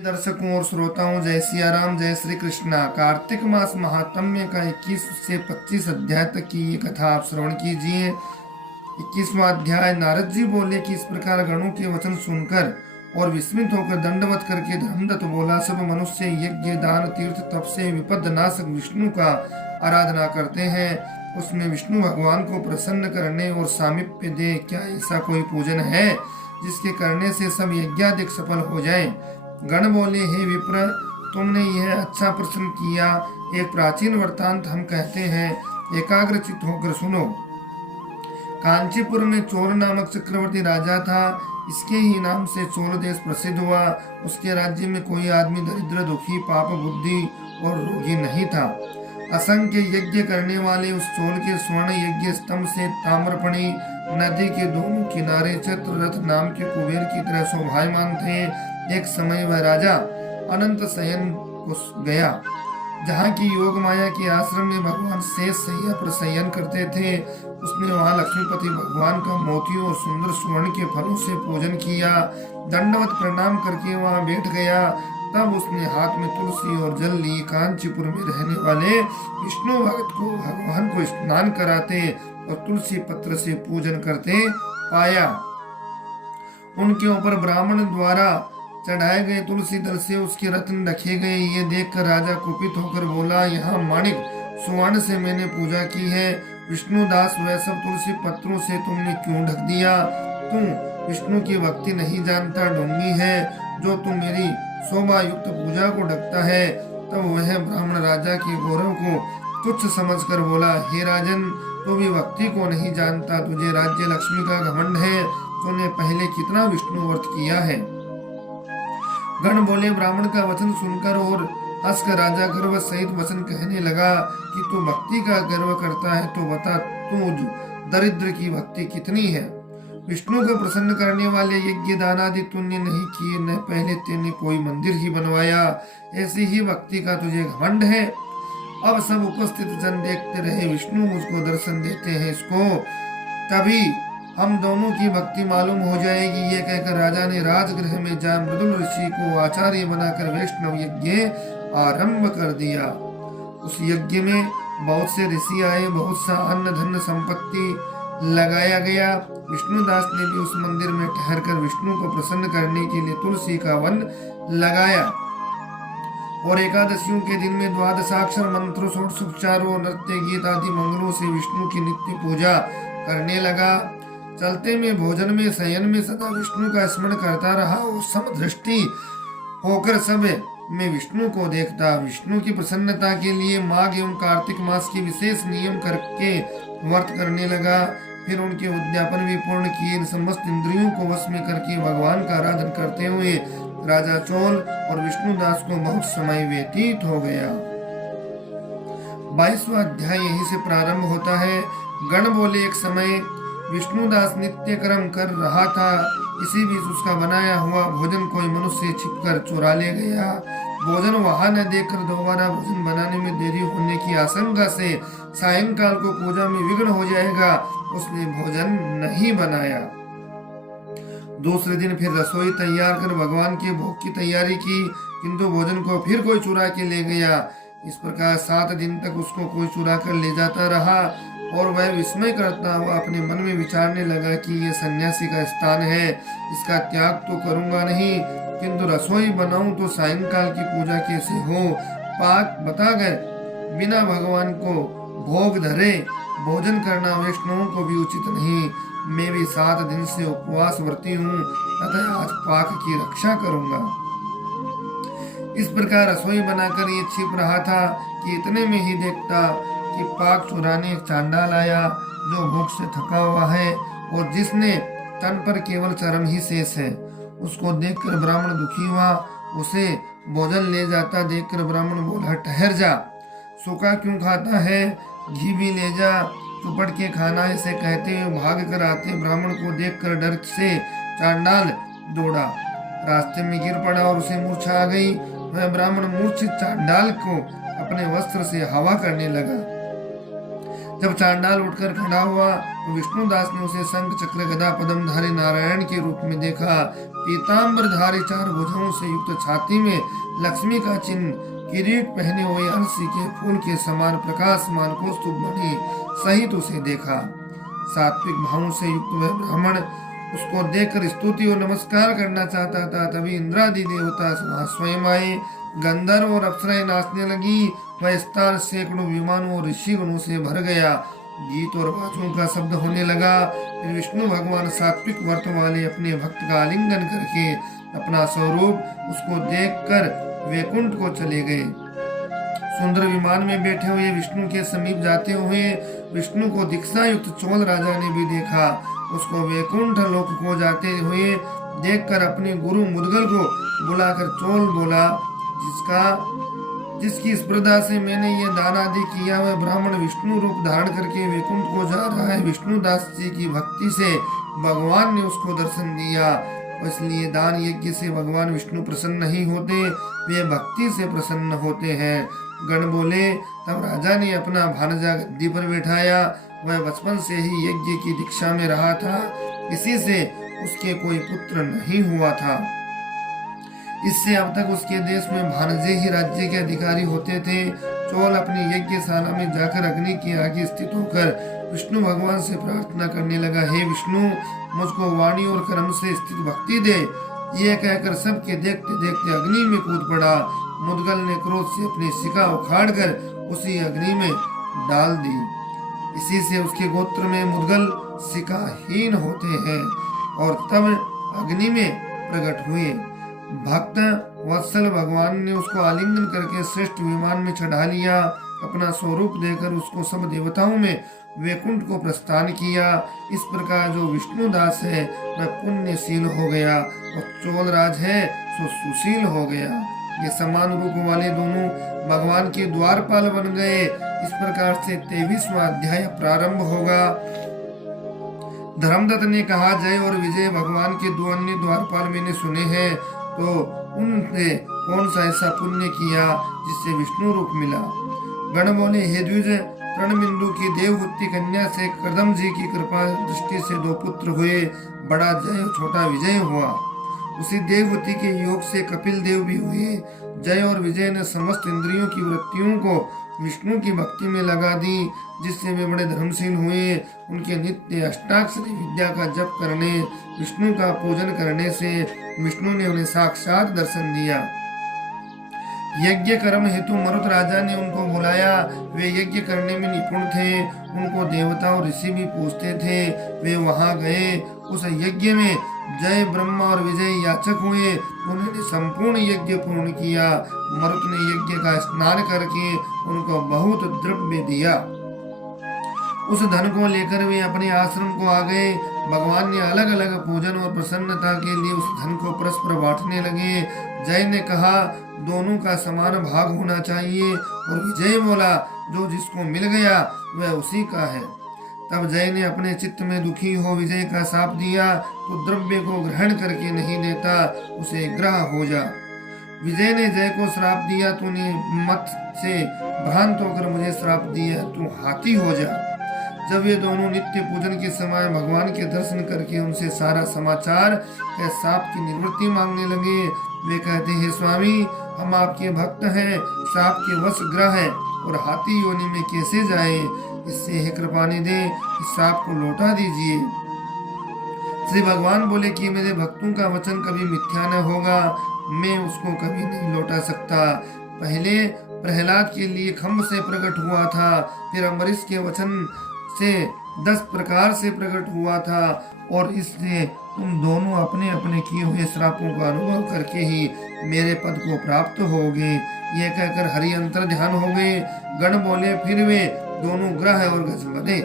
दर्शकों और श्रोताओं, जय सिया राम, जय श्री कृष्णा। कार्तिक मास महात्म्य का 21 से 25 अध्याय तक की ये कथा आप श्रवण कीजिए। 21वां अध्याय। नारद जी बोले कि इस प्रकार गणों के वचन सुनकर और विस्मित होकर दंडवत करके धर्मदत्त बोला, सब मनुष्य यज्ञ दान तीर्थ तप से विपद नाशक विष्णु का आराधना करते हैं। उसमें विष्णु भगवान को प्रसन्न करने और सामीप्य दे, क्या ऐसा कोई पूजन है जिसके करने से सब यज्ञादिक सफल हो जाए? गण बोले, हे विप्र, तुमने यह अच्छा प्रश्न किया। एक प्राचीन वृत्तांत हम कहते हैं, एकाग्रचित होकर सुनो। कांचीपुर में चोल नामक चक्रवर्ती राजा था। इसके ही नाम से चोल देश प्रसिद्ध हुआ। उसके राज्य में कोई आदमी दरिद्र, दुखी, पाप बुद्धि और रोगी नहीं था। असंख्य यज्ञ करने वाले उस चोल के स्वर्ण यज्ञ स्तंभ से ताम्रपणी नदी के दोनों किनारे चित्ररथ नाम के कुबेर की तरह शोभायमान थे। एक समय वह राजा अनंत शयन को गया, जहाँ की योग माया के आश्रम में भगवान शेष शैया पर शयन करते थे। उसने वहाँ लक्ष्मीपति भगवान का मोतियों और सुंदर स्वर्ण के फलों से पूजन किया। दंडवत प्रणाम करके वहाँ बैठ गया। तब उसने हाथ में तुलसी और जल ली। कांचीपुर में रहने वाले विष्णु भक्त को भगवान को स्नान कराते और तुलसी पत्र से पूजन करते पाया। उनके ऊपर ब्राह्मण द्वारा चढ़ाए गए तुलसी दल से उसके रत्न रखे गए। ये देखकर राजा कुपित होकर बोला, यहाँ माणिक सुवर्ण से मैंने पूजा की है, विष्णुदास वह सब तुलसी पत्रों से तुमने क्यों ढक दिया? तुम विष्णु की भक्ति नहीं जानता, ढोंगी है जो तुम मेरी शोभा युक्त पूजा को ढकता है। तब वह ब्राह्मण राजा के गौरव को तुच्छ समझकर बोला, हे राजन, तू भी भक्ति को नहीं जानता, तुझे राज्य लक्ष्मी का घमंड है। तूने पहले कितना विष्णु व्रत किया है? गण बोले, ब्राह्मण का वचन सुनकर और हंसकर राजा गर्व सहित वचन कहने लगा कि तू भक्ति का गर्व करता है तो बता, तू दरिद्र की भक्ति कितनी है? विष्णु को प्रसन्न करने वाले यज्ञ दान आदि तूने नहीं किए, न पहले तेने कोई मंदिर ही बनवाया। ऐसी ही भक्ति का तुझे घमंड है। अब सब उपस्थित जन देखते रहे, विष्णु मुझको दर्शन देते हैं, इसको तभी हम दोनों की भक्ति मालूम हो जाएगी। ये कहकर राजा ने राजगृह में जा मृदुल ऋषि को आचार्य बनाकर वैष्णव यज्ञ आरंभ कर दिया। उस यज्ञ में बहुत से ऋषि आए, बहुत सा अन्न धन संपत्ति लगाया गया। विष्णुदास ने भी उस मंदिर में ठहरकर विष्णु को प्रसन्न करने के लिए तुलसी का वन लगाया और एकादशियों के दिन में द्वादशाक्षर मंत्रों, षोडशोपचारों, नृत्य गीत आदि मंगलों से विष्णु की नित्य पूजा करने लगा। चलते में, भोजन में, शयन में सदा विष्णु का स्मरण करता रहा और समदृष्टि होकर सब में विष्णु को देखता। विष्णु की प्रसन्नता के लिए माघ एवं कार्तिक मास के विशेष नियम करके व्रत करने लगा। फिर उनके उद्यापन भी पूर्ण किए। समस्त इंद्रियों को वश में करके भगवान का आराधन करते हुए राजा चोल और विष्णुदास को बहुत समय व्यतीत हो गया। 22वां अध्याय यहीं से प्रारंभ होता है। गण बोले, एक समय विष्णुदास नित्य कर्म कर रहा था। इसी बीच उसका बनाया हुआ भोजन कोई मनुष्य छिपकर चुरा ले गया। भोजन वहां न देखकर दोबारा भोजन बनाने में देरी होने की आशंका से सायंकाल को पूजा में विघ्न हो जाएगा, उसने भोजन नहीं बनाया। दूसरे दिन फिर रसोई तैयार कर भगवान के भोग की तैयारी की, किंतु भोजन को फिर कोई चुरा के ले गया। इस प्रकार 7 दिन तक उसको कोई चुरा कर ले जाता रहा और वह विस्मय करता हुआ अपने मन में विचारने लगा कि यह सन्यासी का स्थान है, इसका त्याग तो करूंगा नहीं, किंतु रसोई बनाऊं तो सायंकाल की पूजा कैसे हो? पाक बता गए, बिना भगवान को भोग धरे भोजन करना वैष्णवों को भी उचित नहीं। मैं भी 7 दिन से उपवास व्रती हूँ, अतः आज पाक की रक्षा करूंगा। इस प्रकार रसोई बनाकर ये छिप रहा था कि इतने में ही देखता कि पाक चुराने एक चांडाल आया, जो भूख से थका हुआ है और जिसने तन पर केवल चर्म ही शेष है। उसको देखकर ब्राह्मण दुखी हुआ, उसे भोजन ले जाता देखकर ब्राह्मण बोला, ठहर जा, सूखा क्यों खाता है, घी भी ले जा, चुपड़ के खाना। ऐसे कहते हुए भाग कर आते ब्राह्मण को देखकर डर से चांडाल दौड़ा, रास्ते में गिर पड़ा और उसे मूर्छा आ गई। वह ब्राह्मण मूर्छित चांडाल को अपने वस्त्र से हवा करने लगा। जब चांडाल उठकर खड़ा हुआ तो विष्णुदास ने उसे शंख चक्र गदा पद्मधारी नारायण के रूप में देखा। पीताम्बरधारी 4 भुजाओं से युक्त छाती में लक्ष्मी का चिन्ह, किरीट पहने हुए अलसी के फूल के समान प्रकाशमान कौस्तुभ मणि सहित उसे देखा। सात्विक भावों से युक्त वह ब्राह्मण उसको देखकर स्तुति और नमस्कार करना चाहता था। तभी इंद्रादि देवता वहां स्वयं आए। गंधर्व और अप्सराएं नाचने लगी। वह स्थान सैकड़ों विमानों और ऋषिगणों से भर गया। गीत और बाजों का शब्द होने लगा। फिर विष्णु भगवान सात्विक व्रत वाले अपने भक्त का आलिंगन करके अपना स्वरूप उसको देखकर वैकुंठ को चले गए। सुंदर विमान में बैठे हुए विष्णु के समीप जाते हुए विष्णु को दीक्षा युक्त चोल राजा ने भी देखा। उसको वैकुंठ लोक को जाते हुए देखकर अपने गुरु मुद्गल को बुलाकर चोल बोला, जिसकी स्पर्धा से मैंने ये दान आदि किया, वह ब्राह्मण विष्णु रूप धारण करके वैकुंठ को जा रहा है। विष्णु दास जी की भक्ति से भगवान ने उसको दर्शन दिया। इसलिए दान यज्ञ से भगवान विष्णु प्रसन्न नहीं होते, वे भक्ति से प्रसन्न होते हैं। गण बोले। तब राजा ने अपना भानजा गद्दी पर बैठाया। वह बचपन से ही यज्ञ की दीक्षा में रहा था, इसी से उसके कोई पुत्र नहीं हुआ था। इससे अब तक उसके देश में भानजे ही राज्य के अधिकारी होते थे। चोल अपनी यज्ञशाला में जाकर अग्नि के आगे स्थित होकर विष्णु भगवान से प्रार्थना करने लगा, हे विष्णु, मुझको वाणी और कर्म से स्थित भक्ति दे। ये कहकर सबके देखते देखते अग्नि में कूद पड़ा। मुद्गल ने क्रोध से अपनी शिखा उखाड़कर उसी अग्नि में डाल दी। इसी से उसके गोत्र में मुद्गल शिखाहीन होते हैं और तब अग्नि में प्रकट हुए। भक्त वत्सल भगवान ने उसको आलिंगन करके श्रेष्ठ विमान में चढ़ा लिया। अपना स्वरूप देकर उसको सब देवताओं में वैकुंठ को प्रस्थान किया। इस प्रकार जो विष्णुदास है वह पुण्यशील हो गया और चोलराज है सो सुशील हो गया। ये समान रूप वाले दोनों भगवान के द्वारपाल बन गए। इस प्रकार से 23वां अध्याय प्रारंभ होगा। धर्मदत्त ने कहा, जय और विजय भगवान के 2 अन्य द्वारपाल मैंने सुने हैं, तो उनने कौन सा ऐसा पुण्य किया जिससे विष्णु रूप मिला। गण बोले, हे द्विज, तृणबिंदु की देवहूति कन्या से कदम जी की कृपा दृष्टि से 2 पुत्र हुए, बड़ा जय और छोटा विजय हुआ। उसी देवहूति के योग से कपिल देव भी हुए। जय और विजय ने समस्त इंद्रियों की वृत्तियों को विष्णु की भक्ति में लगा दी, जिससे वे बड़े धर्मशील हुए। उनके नित्य अष्टाक्षरी विद्या का जप करने, विष्णु का पूजन करने से विष्णु ने उन्हें साक्षात दर्शन दिया। यज्ञ कर्म हेतु मरुत राजा ने उनको बुलाया। वे यज्ञ करने में निपुण थे। उनको देवता और ऋषि भी पूछते थे। वे वहां गए। उस यज्ञ में जय, ब्रह्मा और विजय याचक हुए। उन्होंने संपूर्ण यज्ञ पूर्ण किया। मरुत ने यज्ञ का स्नान करके उनको बहुत द्रव्य दिया। उस धन को लेकर वे अपने आश्रम को आ गए। भगवान ने अलग अलग पूजन और प्रसन्नता के लिए उस धन को परस्पर बांटने लगे। जय ने कहा, दोनों का समान भाग होना चाहिए, और विजय बोला, जो जिसको मिल गया वह उसी का है। तब जय ने अपने चित्त में दुखी हो विजय का शाप दिया, तो द्रव्य को ग्रहण करके नहीं देता, उसे ग्रह हो जा। विजय ने जय को श्राप दिया, तूने मत से भ्रांत होकर मुझे श्राप दिया, तू हाथी हो जा। जब ये दोनों नित्य पूजन के समय भगवान के दर्शन करके उनसे सारा समाचार या शाप की निवृत्ति मांगने लगे। वे कहते हैं, स्वामी, हम आपके भक्त हैं, शाप के वश ग्रह है और हाथी योनि में कैसे जाए। इससे हे कृपा निधे, इस शाप को लौटा दीजिए। श्री भगवान बोले कि मेरे भक्तों का वचन कभी मिथ्या न होगा, मैं उसको कभी नहीं लौटा सकता। पहले प्रहलाद के लिए खम्भ से प्रकट हुआ था, फिर अम्बरीश के वचन से 10 प्रकार से प्रकट हुआ था, और इसलिए तुम दोनों अपने अपने किए हुए श्रापों का अनुभव करके ही मेरे पद को प्राप्त होगे। ये कहकर हरि अंतर ध्यान हो गए। गण बोले, फिर वे दोनों ग्रह और गज बने।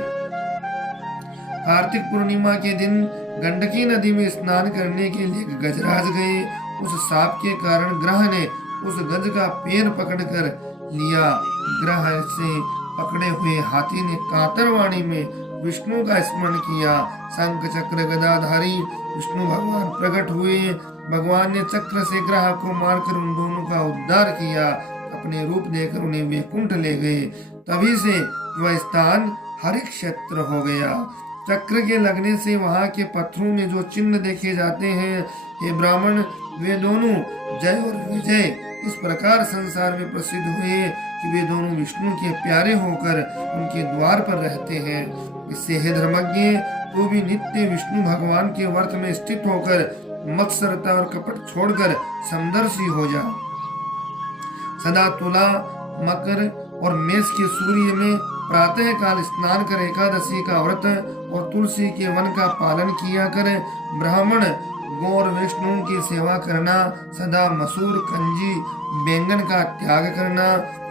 कार्तिक पूर्णिमा के दिन गंडकी नदी में स्नान करने के लिए गजराज गए। उस शाप के कारण ग्रह ने उस गज का पैर पकड़कर लिया। ग्रह से पकड़े हुए हाथी ने कातरवाणी में विष्णु का स्मरण किया। शंख चक्र गदाधारी विष्णु भगवान प्रकट हुए। भगवान ने चक्र से ग्रह को मारकर उन दोनों का उद्धार किया। अपने रूप देकर उन्हें वैकुंठ ले गए। तभी से वह स्थान हरि क्षेत्र हो गया। चक्र के लगने से वहां के पत्थरों में जो चिन्ह देखे जाते हैं, हे ब्राह्मण, वे दोनों जय और विजय इस प्रकार संसार में प्रसिद्ध हुए कि वे दोनों विष्णु के प्यारे होकर उनके द्वार पर रहते हैं। इससे हे धर्मज्ञ, तू भी नित्य विष्णु भगवान के व्रत में स्थित होकर मत्सरता और कपट छोड़कर समदर्शी हो जा। सदा तुला, मकर और मेष के सूर्य में प्रातः काल स्नान कर एकादशी का व्रत और तुलसी के वन का पालन किया कर। ब्राह्मण, गौर वैष्णव की सेवा करना, सदा मसूर, कंजी, बैंगन का त्याग करना।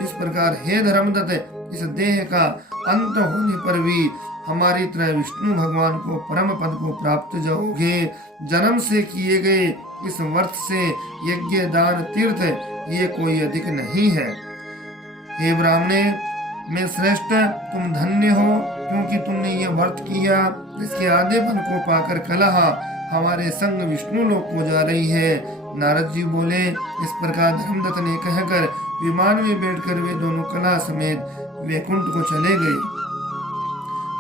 इस प्रकार हे धर्मदत्त, इस देह का अंत होने पर भी हमारी तरह विष्णु भगवान को परम पद को प्राप्त जाओगे। जन्म से किए गए इस व्रत से यज्ञ, दान, तीर्थ ये कोई अधिक नहीं है। हे ब्राह्मणे, मैं श्रेष्ठ, तुम धन्य हो, क्योंकि तुमने ये व्रत किया जिसके आधे फल को पाकर कलह हमारे संग विष्णु लोक को जा रही है। नारद जी बोले, इस प्रकार धर्मदत्त ने कहकर विमान में बैठकर वे दोनों कलह समेत वैकुंठ को चले गए।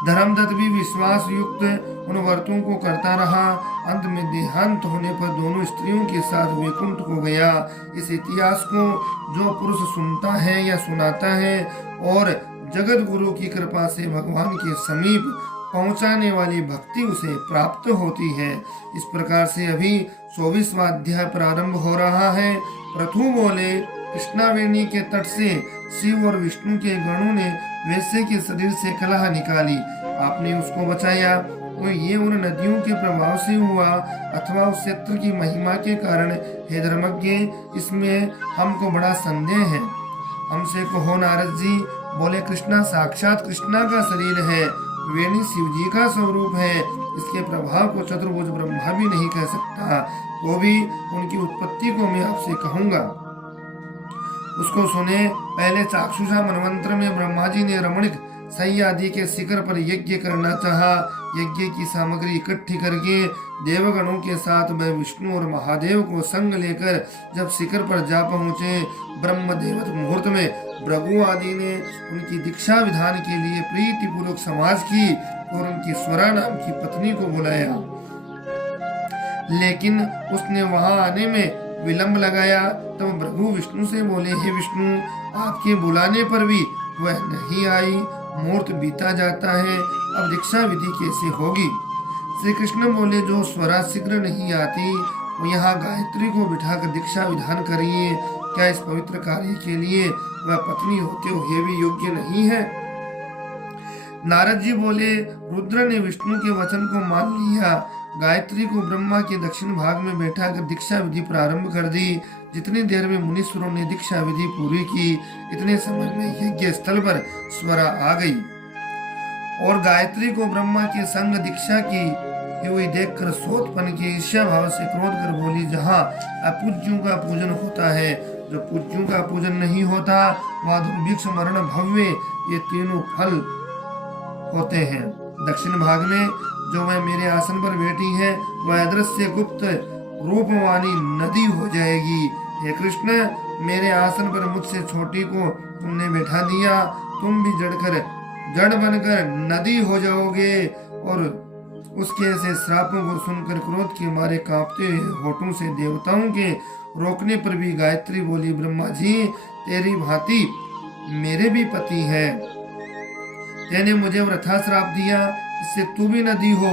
धर्मदत्त भी विश्वास युक्त उन व्रतों को करता रहा। अंत में देहांत होने पर दोनों स्त्रियों के साथ वैकुंठ को गया। इस इतिहास को जो पुरुष सुनता है या सुनाता है और जगत गुरु की कृपा से भगवान के समीप पहुंचाने वाली भक्ति उसे प्राप्त होती है। इस प्रकार से अभी 24वां अध्याय प्रारंभ हो रहा है। प्रथु बोले, कृष्णावेणी के तट से शिव और विष्णु के गणों ने वैसे के शरीर से कलह निकाली, आपने उसको बचाया। तो ये उन नदियों के प्रभाव से हुआ अथवा उस क्षेत्र की महिमा के कारण? हे धर्मज्ञ, इसमें हमको बड़ा संदेह है। हमसे कहो नारद जी। बोले, कृष्णा साक्षात कृष्णा का शरीर है, वेणी शिव जी का स्वरूप है। इसके प्रभाव को चतुर्भुज ब्रह्मा भी नहीं कह सकता, तो भी उनकी उत्पत्ति को मैं आपसे कहूंगा। उसको सुने। पहले चाक्षुषा मनवंत्र में ब्रह्मा जी ने रमणीक सही आदि के शिखर पर यज्ञ करना चाहा। यज्ञ की सामग्री इकट्ठी करके देवगणों के साथ वह विष्णु और महादेव को संग लेकर जब शिखर पर जा पहुँचे, ब्रह्म देवत मुहूर्त में भृगु आदि ने उनकी दीक्षा विधान के लिए प्रीति पूर्वक समाज की और उनकी स्वरा नाम की पत्नी को बुलाया, लेकिन उसने वहां आने में विलंब लगाया। तब भृगु विष्णु से बोले, हे विष्णु, आपके बुलाने पर भी वह नहीं आई, मुहूर्त बीता जाता है, अब दीक्षा विधि कैसे होगी? श्री कृष्ण बोले, जो स्वरा शीघ्र नहीं आती वो यहाँ गायत्री को बिठाकर दीक्षा विधान करिए। क्या इस पवित्र कार्य के लिए वह पत्नी होते हुए भी योग्य नहीं है? नारद जी बोले, रुद्र ने विष्णु के वचन को मान लिया। गायत्री को ब्रह्मा के दक्षिण भाग में बैठा कर दीक्षा विधि प्रारंभ कर दी। जितनी देर में मुनीश्वरों ने दीक्षा विधि पूरी की, इतने समय में यज्ञ स्थल पर स्वरा आ गई और गायत्री को ब्रह्मा के संग दीक्षा की हुई देखकर सोतपन के ईर्ष्या भाव से क्रोध कर बोली, जहाँ अपूज्यों का पूजन होता है, जो पूज्यों का पूजन नहीं होता, वह दुर्भिक्ष, मरण, भव्य, ये तीनों फल होते हैं। दक्षिण भाग में जो वह मेरे आसन पर बैठी है, वह अदृश्य गुप्त रूपवानी नदी हो जाएगी। हे कृष्ण, मेरे आसन पर मुझसे छोटी को तुमने बैठा दिया, तुम भी जड़ बनकर नदी हो जाओगे। और उसके ऐसे श्रापों को सुनकर क्रोध के मारे कांपते होठों से देवताओं के रोकने पर भी गायत्री बोली, ब्रह्मा जी, तेरी भांति मेरे भी पति है, तेने मुझे वृथा श्राप दिया, इससे तू भी नदी हो।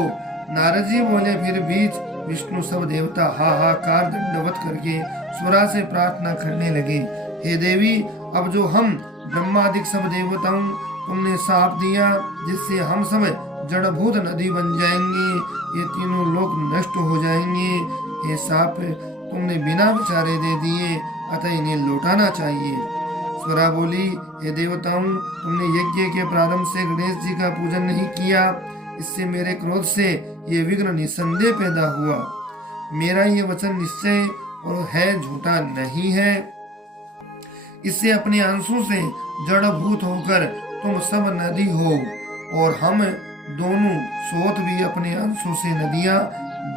नारद जी बोले, फिर बीच विष्णु सब देवता हाहाकार दंडवत करके स्वरा से प्रार्थना करने लगे, हे देवी, अब जो हम ब्रह्मादिक सब देवताओं तुमने साप दिया, जिससे हम सब जड़भूत नदी बन जाएंगे, ये तीनों लोग नष्ट हो जाएंगे। ये साप तुमने बिना विचारे दे दिए, अतः इन्हें लौटाना चाहिए। स्वरा बोली, हे देवताओं, तुमने यज्ञ के प्रारंभ से गणेश जी का पूजन नहीं किया, इससे मेरे क्रोध से ये विघ्न निसंदेह पैदा हुआ। मेरा ये वचन निश्चय और है, झूठा नहीं है। इससे अपने अंशों से जड़भूत होकर तुम सब नदी हो और हम दोनों सोत भी अपने अंशों से नदियां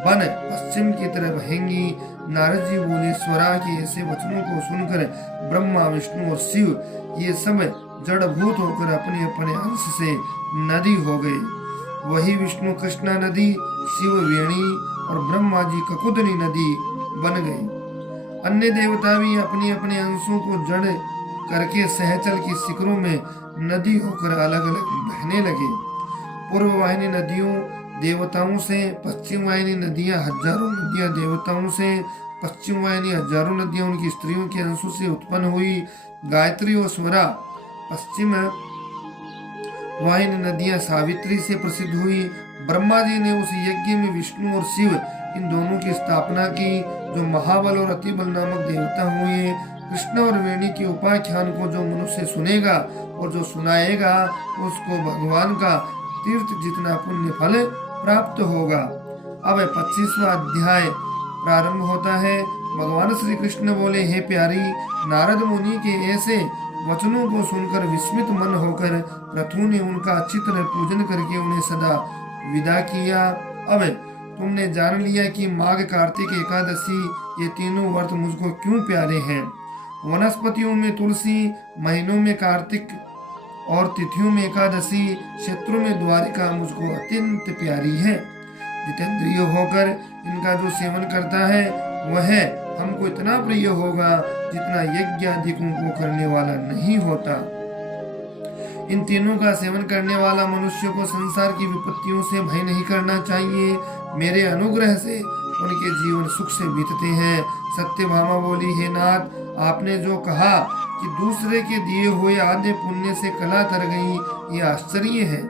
बन पश्चिम की तरफ बहेंगी। नारद जी बोले, स्वरा के ऐसे वचनों को सुनकर ब्रह्मा, विष्णु और शिव ये सब जड़भूत होकर अपने अपने अंश से नदी हो गए वही विष्णु कृष्णा नदी, शिव वेणी और ब्रह्मा जी ककुदनी नदी बन गई। अन्य देवता भी अपने अपने अंशों को जड़ करके सहचल की शिखरों में नदी होकर अलग अलग बहने लगे। पूर्व वाहिनी नदियों देवताओं से, पश्चिम वाहिनी नदियां हजारों नदियां देवताओं से, पश्चिम वाहिनी हजारों नदियां उनकी स्त्रियों के अंशों से उत्पन्न हुई। गायत्री और स्वरा पश्चिम वाहिनी नदियां सावित्री से प्रसिद्ध हुई। ब्रह्मा जी ने उस यज्ञ में विष्णु और शिव इन दोनों की स्थापना की, जो महाबल और अतिबल नामक देवता हुए। कृष्ण और वेणी के उपाख्यान को जो मनुष्य सुनेगा और जो सुनाएगा, उसको भगवान का तीर्थ जितना पुण्य फल प्राप्त होगा। अब 25वां अध्याय प्रारंभ होता है। भगवान श्री कृष्ण बोले, हे प्यारी, नारद मुनि के ऐसे वचनों को सुनकर विस्मित मन होकर पृथु ने उनका अच्छी तरह पूजन करके उन्हें सदा विदा किया। अब तुमने जान लिया कि माघ, कार्तिक, एकादशी ये तीनों व्रत मुझको क्यों प्यारे हैं। वनस्पतियों में तुलसी, महीनों में कार्तिक और तिथियों में एकादशी, क्षेत्रों में द्वारिका मुझको अत्यंत प्यारी है। जितेंद्रिय होकर इनका जो सेवन करता है वह हमको इतना प्रिय होगा जितना यज्ञ आदिकों को करने वाला नहीं होता। इन तीनों का सेवन करने वाला मनुष्य को संसार की विपत्तियों से भय नहीं करना चाहिए। मेरे अनुग्रह से उनके जीवन सुख से बीतते हैं। सत्यभामा बोली, हे नाथ, आपने जो कहा कि दूसरे के दिए हुए आधे पुण्य से कला तर गई, ये आश्चर्य है।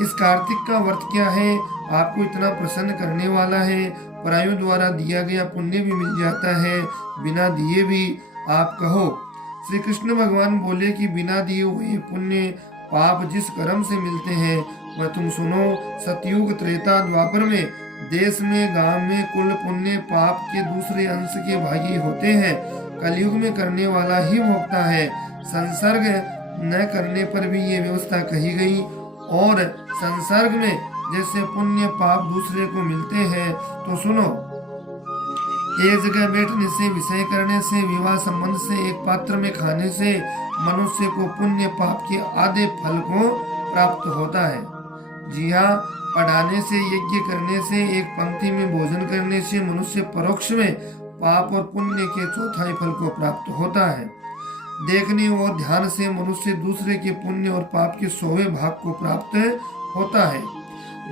इस कार्तिक का व्रत क्या है, आपको इतना प्रसन्न करने वाला है। परायों द्वारा दिया गया पुण्य भी मिल जाता है, बिना दिए भी आप कहो। श्री कृष्ण भगवान बोले कि बिना दिए हुए पुण्य पाप जिस कर्म से मिलते हैं वह तुम सुनो। सतयुग, त्रेता, द्वापर में देश में, गांव में कुल पुण्य पाप के दूसरे अंश के भागी होते हैं। कलयुग में करने वाला ही भोगता है। संसर्ग न करने पर भी ये व्यवस्था कही गई। और संसर्ग में जैसे पुण्य पाप दूसरे को मिलते हैं, तो सुनो, एक जगह बैठने से, विषय करने से, विवाह संबंध से, एक पात्र में खाने से मनुष्य को पुण्य पाप के आधे फल को प्राप्त होता है। जी हाँ, पढ़ाने से, यज्ञ करने से, एक पंक्ति में भोजन करने से मनुष्य परोक्ष में पाप और पुण्य के चौथाई फल को प्राप्त होता है। देखने और ध्यान से मनुष्य दूसरे के पुण्य और पाप के 100वें भाग को प्राप्त होता है।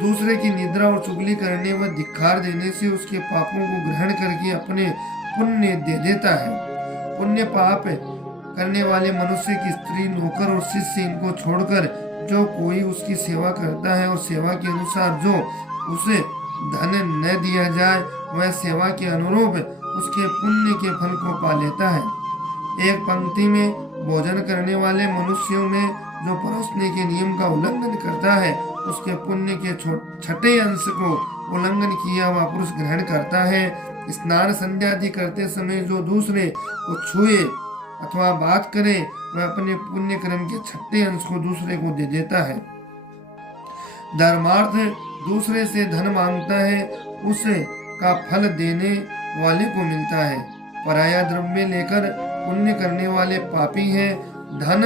दूसरे की निद्रा और चुगली करने व धिक्कार देने से उसके पापों को ग्रहण करके अपने पुण्य दे देता है। पुण्य पाप करने वाले मनुष्य की स्त्री, नौकर और शिष्य इनको छोड़कर जो कोई उसकी सेवा करता है और सेवा के अनुसार जो उसे धन न दिया जाए, वह सेवा के अनुरूप उसके पुण्य के फल को पा लेता है। एक पंक्ति में भोजन करने वाले मनुष्यों में जो परोसने के नियम का उल्लंघन करता है, उसके पुण्य के छठे अंश को उल्लंघन किया हुआ पुरुष ग्रहण करता है। स्नान संध्या आदि करते समय जो दूसरे को छुए अथवा बात करे, वह अपने पुण्य कर्म के छठे अंश को दूसरे को दे देता है। धर्मार्थ दूसरे से धन मांगता है, उसे का फल देने वाले को मिलता है। पराया द्रव्य लेकर पुण्य करने वाले पापी हैं। धन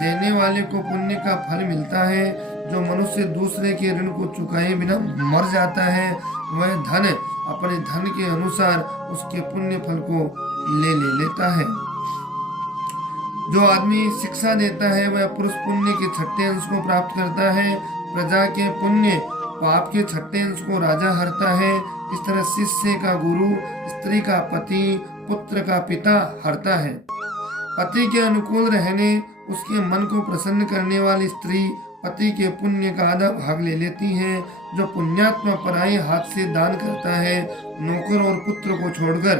देने वाले को पुण्य का फल मिलता है। जो मनुष्य दूसरे के ऋण को चुकाए बिना मर जाता है, वह धन अपने धन के अनुसार उसके पुण्य फल को ले लेता है। जो आदमी शिक्षा देता है, वह पुरुष पुण्य के छठे अंश को प्राप्त करता है। प्रजा के पुण्य पाप के छठे अंश को राजा हरता है। इस तरह शिष्य का गुरु, स्त्री का पति, पुत्र का पिता हरता है। पति के अनुकूल रहने, उसके मन को प्रसन्न करने वाली स्त्री पति के पुण्य का आधा भाग ले लेती है। जो पुण्यात्मा पराये हाथ से दान करता है, नौकर और पुत्र को छोड़कर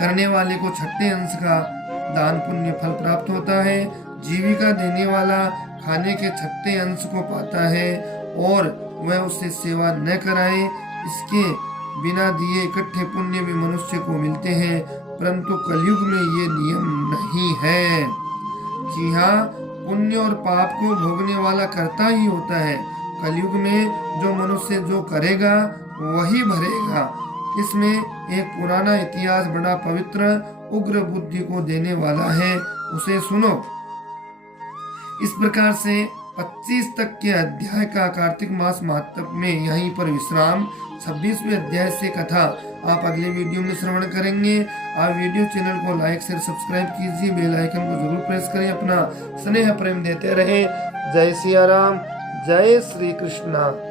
करने वाले को छठे अंश का दान पुण्य फल प्राप्त होता है। जीविका देने वाला खाने के छठे अंश को पाता है और वह उससे सेवा न कराए, इसके बिना दिए इकट्ठे पुण्य भी मनुष्य को मिलते हैं। परंतु कलयुग में ये नियम नहीं है। जी हाँ, पुण्य और पाप को भोगने वाला करता ही होता है। कलयुग में जो मनुष्य जो करेगा वही भरेगा। इसमें एक पुराना इतिहास बड़ा पवित्र उग्र बुद्धि को देने वाला है, उसे सुनो। इस प्रकार से 25 तक के अध्याय का कार्तिक मास महात्म में यहीं पर विश्राम। 26वें अध्याय से कथा आप अगले वीडियो में श्रवण करेंगे। आप वीडियो चैनल को लाइक शेयर सब्सक्राइब कीजिए, बेल आइकन को जरूर प्रेस करें, अपना स्नेह प्रेम देते रहें। जय सिया राम, जय श्री कृष्णा।